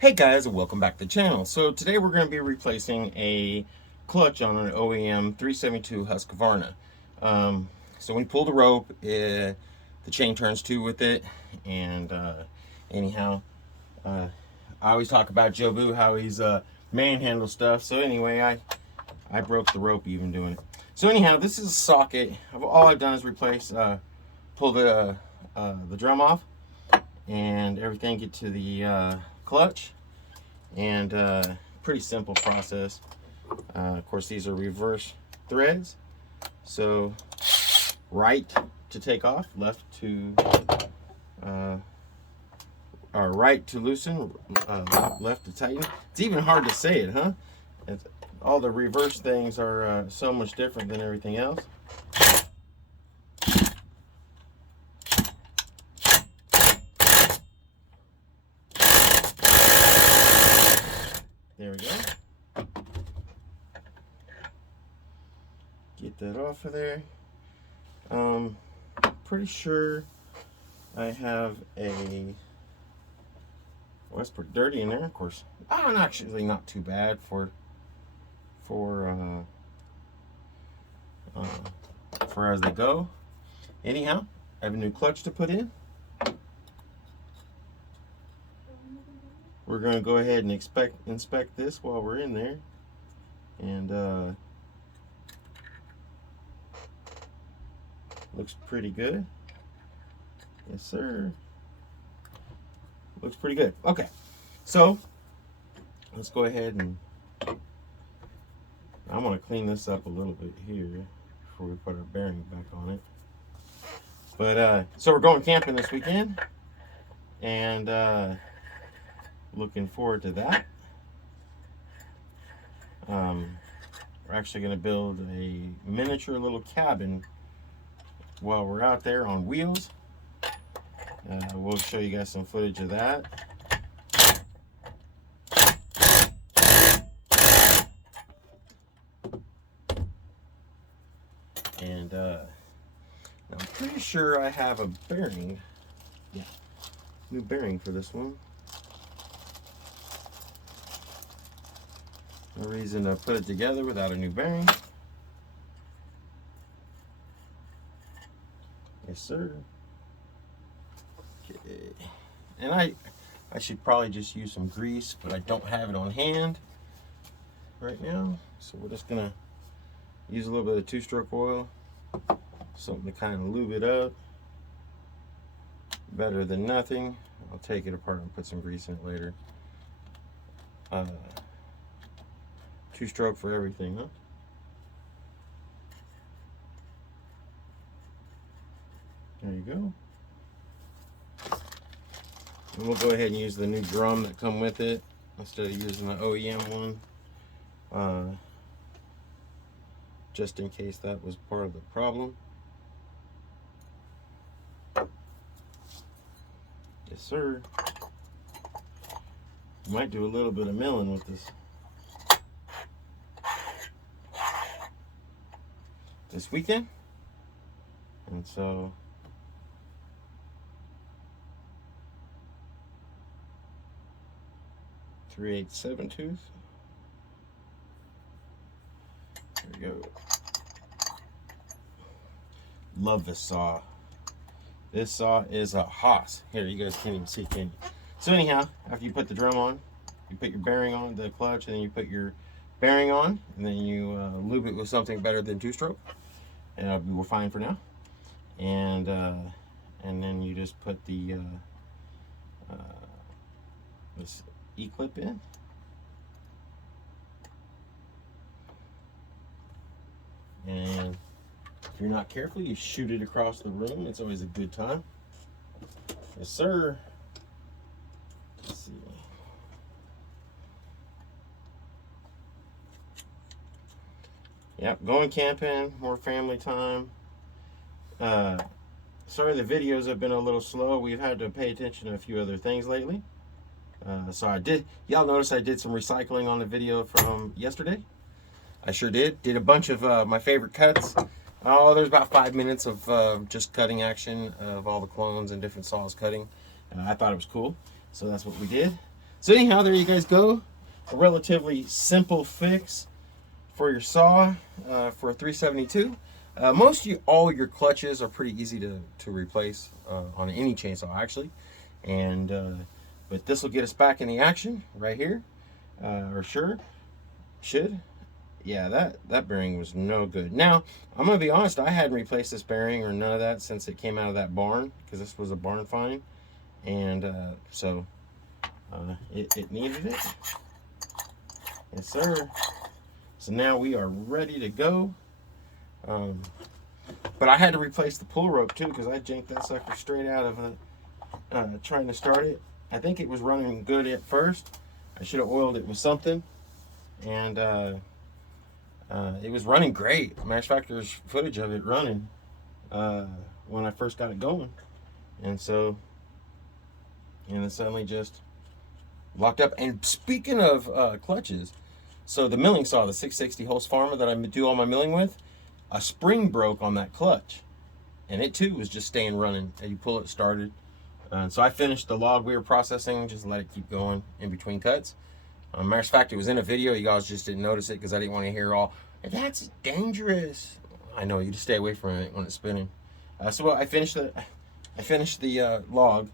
Hey guys, and welcome back to the channel. So today we're going to be replacing a clutch on an OEM 372 Husqvarna. So when you pull the rope, the chain turns two with it. And anyhow, I always talk about Jobu, how he's manhandle stuff. So anyway, I broke the rope even doing it. So anyhow, this is a socket. All I've done is replace, pull the drum off and everything, get to the clutch, and pretty simple process. Of course, these are reverse threads, so right to take off, left to or right to loosen, left to tighten. It's even hard to say it, huh? All the reverse things are so much different than everything else. There we go. Get that off of there. Pretty sure I have a, well, it's pretty dirty in there, of course. Actually not too bad for as they go. Anyhow, I have a new clutch to put in. We're going to go ahead and inspect this while we're in there. And looks pretty good. Yes, sir. Looks pretty good. Okay, so let's go ahead and I'm going to clean this up a little bit here before we put our bearing back on it. But so we're going camping this weekend, and looking forward to that. We're actually going to build a miniature little cabin while we're out there on wheels. We'll show you guys some footage of that. And I'm pretty sure I have a bearing. Yeah, new bearing for this one. No reason to put it together without a new bearing. Yes, sir. Okay. And I should probably just use some grease, but I don't have it on hand right now. So we're just gonna use a little bit of two-stroke oil, something to kind of lube it up. Better than nothing. I'll take it apart and put some grease in it later. Two-stroke for everything, huh? There you go. And we'll go ahead and use the new drum that come with it instead of using the OEM one, just in case that was part of the problem. Yes, sir. Might do a little bit of milling with this weekend, and so .387 tooth. There we go. Love this saw. This saw is a hoss. Here, you guys can't even see, can you? So anyhow, after you put the drum on, you put your bearing on the clutch, and then you put your bearing on, and then you lube it with something better than two-stroke, and we're fine for now. And then you just put the this E-clip in. And if you're not careful, you shoot it across the room. It's always a good time. Yes, sir. Let's see. Yep, going camping, more family time. Sorry the videos have been a little slow. We've had to pay attention to a few other things lately. So y'all notice I did some recycling on the video from yesterday. I sure did. Did a bunch of my favorite cuts. Oh, there's about 5 minutes of just cutting action of all the clones and different saws cutting. I thought it was cool, so that's what we did. So anyhow, there you guys go. A relatively simple fix for your saw for a 372. All your clutches are pretty easy to replace on any chainsaw actually, and but this will get us back in the action right here, or should. Yeah, that bearing was no good. Now I'm gonna be honest, I hadn't replaced this bearing or none of that since it came out of that barn, because this was a barn find, and so it needed it. Yes, sir. So now we are ready to go. But I had to replace the pull rope too, because I janked that sucker straight out of trying to start it. I think it was running good at first. I should have oiled it with something, and it was running great. Matter of fact, there's footage of it running when I first got it going, and then suddenly just locked up. And speaking of clutches, so the milling saw, the 660 Husqvarna that I do all my milling with, a spring broke on that clutch, and it too was just staying running. And you pull it started. So I finished the log we were processing, just let it keep going in between cuts. Matter of fact, it was in a video. You guys just didn't notice it because I didn't want to hear all, "That's dangerous." I know, you just stay away from it when it's spinning. So I finished the log,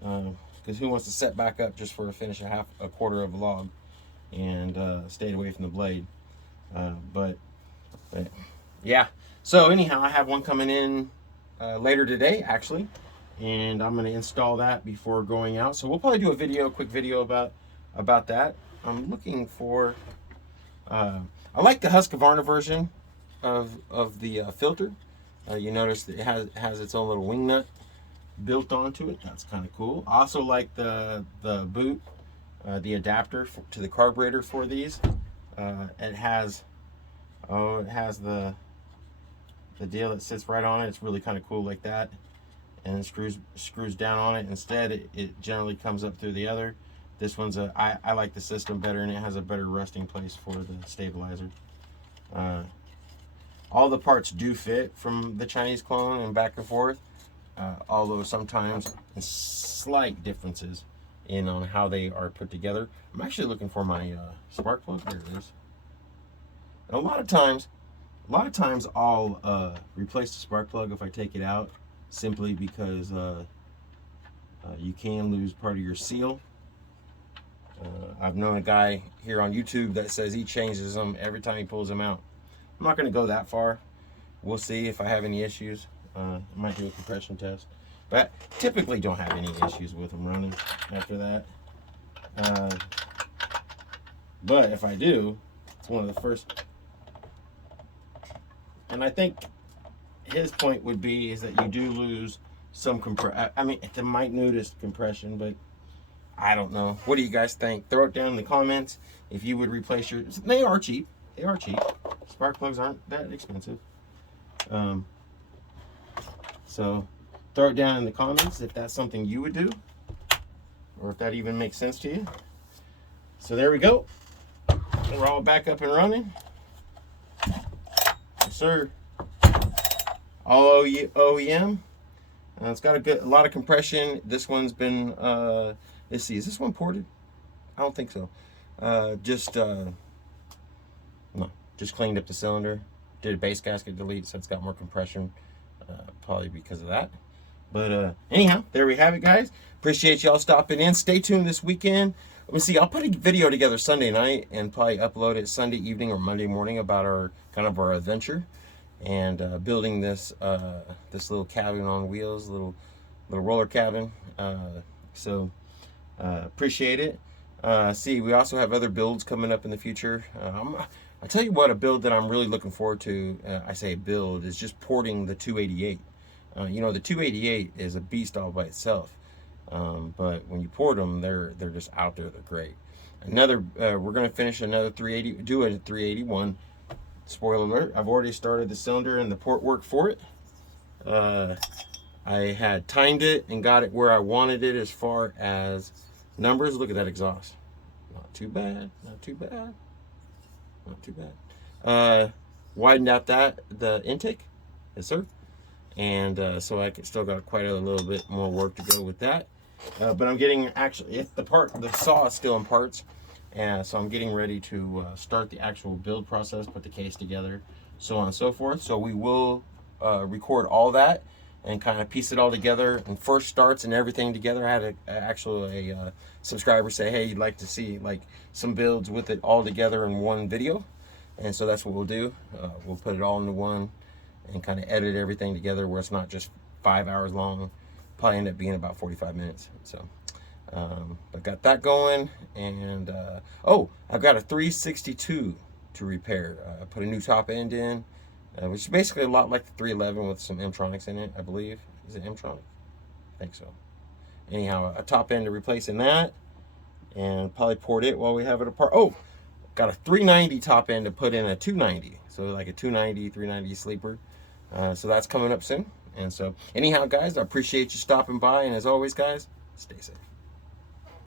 because who wants to set back up just for a quarter of a log, and stayed away from the blade. But yeah. So anyhow, I have one coming in later today actually, and I'm going to install that before going out. So we'll probably do a quick video about that. I'm looking for. I like the Husqvarna version of the filter. You notice that it has its own little wing nut built onto it. That's kind of cool. I also like the boot, the adapter to the carburetor for these. It has the deal that sits right on it. It's really kind of cool like that, and it screws down on it. Instead, it generally comes up through the other. This one's I like the system better, and it has a better resting place for the stabilizer. All the parts do fit from the Chinese clone and back and forth, although sometimes slight differences on how they are put together. I'm actually looking for my spark plug. There it is. And a lot of times I'll replace the spark plug if I take it out, simply because you can lose part of your seal. I've known a guy here on YouTube that says he changes them every time he pulls them out. I'm not going to go that far. We'll see if I have any issues. I might do a compression test, but I typically don't have any issues with them running after that. But if I do, it's one of the first. And I think his point would be is that you do lose some I mean, the minutest compression, but I don't know. What do you guys think? Throw it down in the comments if you would replace your. They are cheap. They are cheap. Spark plugs aren't that expensive. So throw it down in the comments if that's something you would do, or if that even makes sense to you. So there we go. We're all back up and running. Yes, sir. All OEM. It's got a lot of compression. This one's been. Let's see. Is this one ported? I don't think so. No. Just cleaned up the cylinder. Did a base gasket delete, so it's got more compression. Probably because of that. But anyhow, there we have it, guys. Appreciate y'all stopping in. Stay tuned this weekend. Let me see. I'll put a video together Sunday night and probably upload it Sunday evening or Monday morning about our adventure and building this little cabin on wheels, little roller cabin. Appreciate it. See, we also have other builds coming up in the future. I tell you what, a build that I'm really looking forward to, I say build, is just porting the 288. The 288 is a beast all by itself. But when you port them, they're just out there. They're great. We're going to finish another 380, do a 381. Spoiler alert, I've already started the cylinder and the port work for it. I had timed it and got it where I wanted it as far as numbers. Look at that exhaust. Not too bad, not too bad, not too bad. Widened out the intake, yes sir. And so I still got quite a little bit more work to go with that. But I'm getting, actually, if the saw is still in parts, and so I'm getting ready to start the actual build process, put the case together, so on and so forth. So we will record all that and kind of piece it all together and first starts and everything together. I had a subscriber say, hey, you'd like to see like some builds with it all together in one video, and so that's what we'll do. We'll put it all into one and kind of edit everything together where it's not just 5 hours long. Probably end up being about 45 minutes. So I got that going, and oh, I've got a 362 to repair. I put a new top end in, which is basically a lot like the 311 with some M-tronics in it, I believe. Is it M-tronic? I think so. Anyhow, a top end to replace in that, and probably port it while we have it apart. Oh, got a 390 top end to put in a 290. So like a 290, 390 sleeper. So that's coming up soon. And so anyhow, guys, I appreciate you stopping by. And as always, guys, stay safe.